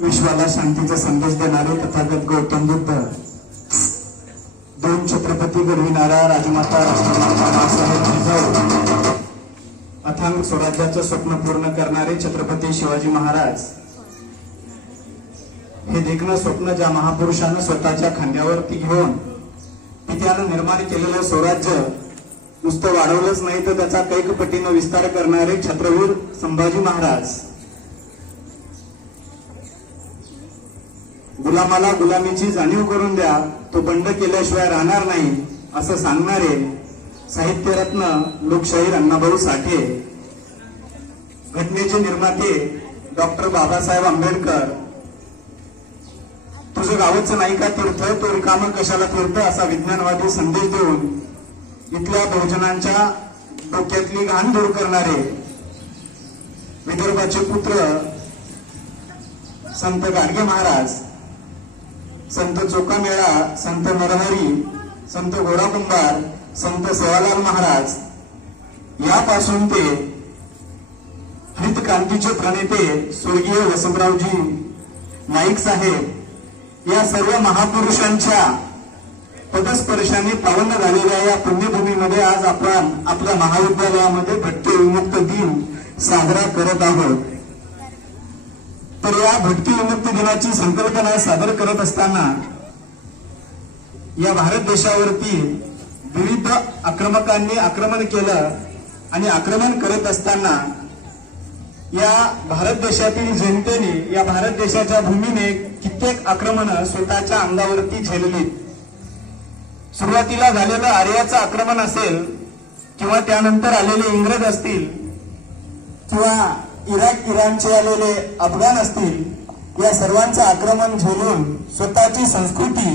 विश्वाला शांतीचा संदेश देणारे तथागत गौतम बुद्ध. दोन छत्रपती घडविणारा राजमाता राजमाता बाळासाहेब जिजाऊ. अथांग स्वराज्याचं स्वप्न पूर्ण करणारे छत्रपती शिवाजी महाराज. हे देखणं स्वप्न ज्या महापुरुषानं स्वतःच्या खांद्यावरती घेऊन पित्यानं निर्माण केलेलं स्वराज्य नुसतं वाढवलंच नाही तर त्याचा कैकपटीनं विस्तार करणारे छत्रवीर संभाजी महाराज. गुलामाला गुलामीची जाणीव करून द्या तो बंड केल्याशिवाय राहणार नाही असं सांगणारे साहित्यरत्न लोकशाहीर अण्णाभाऊ साठे घटनेचे निर्माते डॉक्टर बाबासाहेब आंबेडकर. तुझं गावचं नाही का तीर्थ? तो रिकाम कशाला तीर्थ? असा विज्ञानवादी संदेश देऊन इथल्या बहुजनांच्या डोक्यातली घाण दूर करणारे विदर्भाचे पुत्र संत गाडगे महाराज संत चोकामेळा संत नरहरी संत गोराकुंभार संत सेवालाल महाराज. यापासून ते हरित क्रांतीचे प्रणेते स्वर्गीय वसंतरावजी नाईक साहेब या सर्व महापुरुषांच्या पदस्पर्शाने पावन झालेल्या या पुण्यभूमीमध्ये आज आपण आपल्या महाविद्यालयामध्ये भट्टे विमुक्त दिन साजरा करत आहोत. तर या भटकी विमुक्ती दिनाची संकल्पना सादर करत असताना या भारत देशावरती विविध आक्रमकांनी आक्रमण केलं आणि आक्रमण करत असताना या भारत देशातील जनतेने या भारत देशाच्या भूमीने कित्येक आक्रमण स्वतःच्या अंगावरती झेलली. सुरुवातीला झालेलं आर्याचं आक्रमण असेल किंवा त्यानंतर आलेले इंग्रज असतील किंवा इराक इराणचे आलेले अफगाण असतील या सर्वांचं आक्रमण झेलून स्वतःची संस्कृती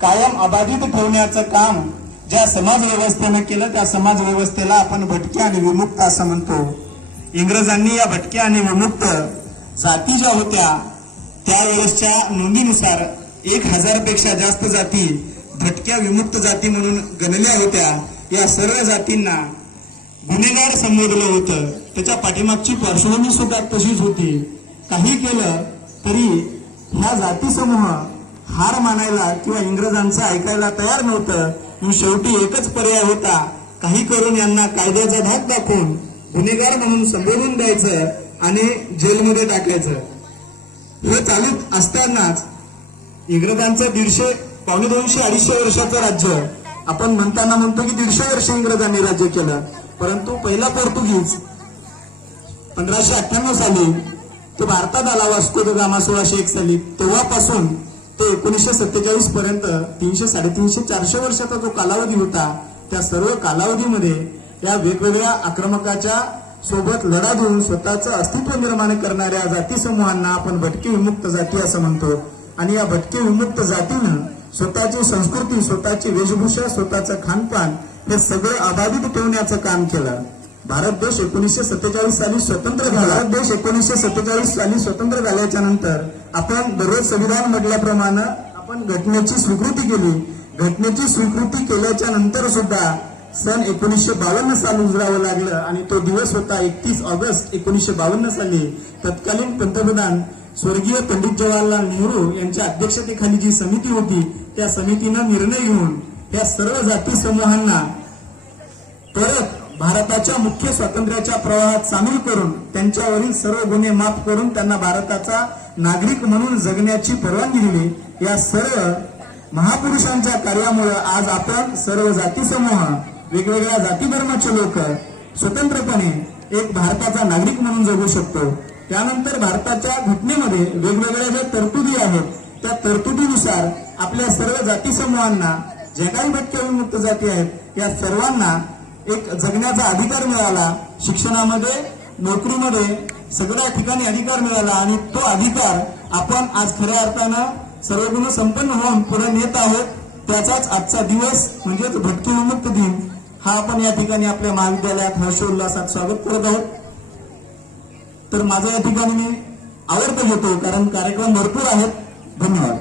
कायम अबाधित ठेवण्याचं काम ज्या समाज व्यवस्थेनं केलं त्या समाज व्यवस्थेला आपण भटके आणि विमुक्त असं म्हणतो. इंग्रजांनी या भटक्या आणि विमुक्त जाती ज्या होत्या त्यावेळेसच्या नोंदीनुसार एक हजारपेक्षा जास्त जाती भटक्या विमुक्त जाती म्हणून गणल्या होत्या. या सर्व जातींना गुन्हेगार संबोधलं होतं. त्याच्या पाठीमागची पार्श्वभूमी सुद्धा तशीच होती. काही केलं तरी ह्या जाती समूह हार मानायला किंवा इंग्रजांचं ऐकायला तयार नव्हतं. शेवटी एकच पर्याय होता. काही करून यांना कायद्याचा धाक दाखवून गुन्हेगार म्हणून संबोधून द्यायचं आणि जेलमध्ये टाकायचं. हे चालू असतानाच इंग्रजांचं दीडशे पावणे दोनशे अडीचशे वर्षाचं राज्य. आपण म्हणताना म्हणतो की दीडशे वर्ष इंग्रजांनी राज्य केलं. परंतु पहिला पोर्तुगीज पंधराशे अठ्ठ्याण्णव साली तो भारतात आला वास्को द गामा सोळाशे एक साली. तेव्हापासून ते एकोणीसशे सत्तेचाळीस पर्यंत तीनशे साडेतीनशे चारशे वर्षाचा जो कालावधी होता त्या सर्व कालावधीमध्ये या वेगवेगळ्या आक्रमकाच्या सोबत लढा देऊन स्वतःचं अस्तित्व निर्माण करणाऱ्या जाती समूहांना आपण भटके विमुक्त जाती असं म्हणतो. आणि या भटके विमुक्त जातीनं स्वतःची संस्कृती स्वतःची वेशभूषा स्वतःचं खानपान हे सगळे अबाधित ठेवण्याचं काम केलं. भारत देश एकोणीसशे सत्तेचाळीस साली स्वतंत्र झाला. भारत देश एकोणीसशे सत्तेचाळीस साली स्वतंत्र झाल्याच्यानंतर आपण दररोज संविधान म्हटल्याप्रमाणे आपण घटनेची स्वीकृती केली. घटनेची स्वीकृती केल्याच्यानंतर सुद्धा सन एकोणीसशे बावन्न साल उजरावं लागलं आणि तो दिवस होता एकतीस ऑगस्ट एकोणीसशे बावन्न साली. तत्कालीन पंतप्रधान स्वर्गीय पंडित जवाहरलाल नेहरू यांच्या अध्यक्षतेखाली जी समिती होती त्या समितीनं निर्णय घेऊन या सर्व जाती समूहांना परत भारताच्या मुख्य स्वातंत्र्याच्या प्रवाहात सामील करून त्यांच्यावरील सर्व गुन्हे माफ करून त्यांना भारताचा नागरिक म्हणून जगण्याची परवानगी दिली. या सर्व महापुरुषांच्या कार्यामुळे आज आपण सर्व जाती समूह वेगवेगळ्या जाती धर्माचे लोक स्वतंत्रपणे एक भारताचा नागरिक म्हणून जगू शकतो. त्यानंतर भारताच्या घटनेमध्ये वेगवेगळ्या ज्या तरतुदी आहेत त्या तरतुदीनुसार आपल्या सर्व जाती समूहांना जे काही भटके विमुक्त जाती आहेत या सर्वांना एक जगण्याचा अधिकार मिळाला. शिक्षणामध्ये नोकरीमध्ये सगळ्या ठिकाणी अधिकार मिळाला आणि तो अधिकार आपण आज खऱ्या अर्थानं सर्व गुण संपन्न होऊन पुढे नेत आहोत. त्याचाच आजचा दिवस म्हणजेच भटके विमुक्त दिन हा आपण या ठिकाणी आपल्या महाविद्यालयात हर्षोल्लासात स्वागत करत आहोत. तर माझं या ठिकाणी मी आवर्त घेतो कारण कार्यक्रम भरपूर आहेत. धन्यवाद.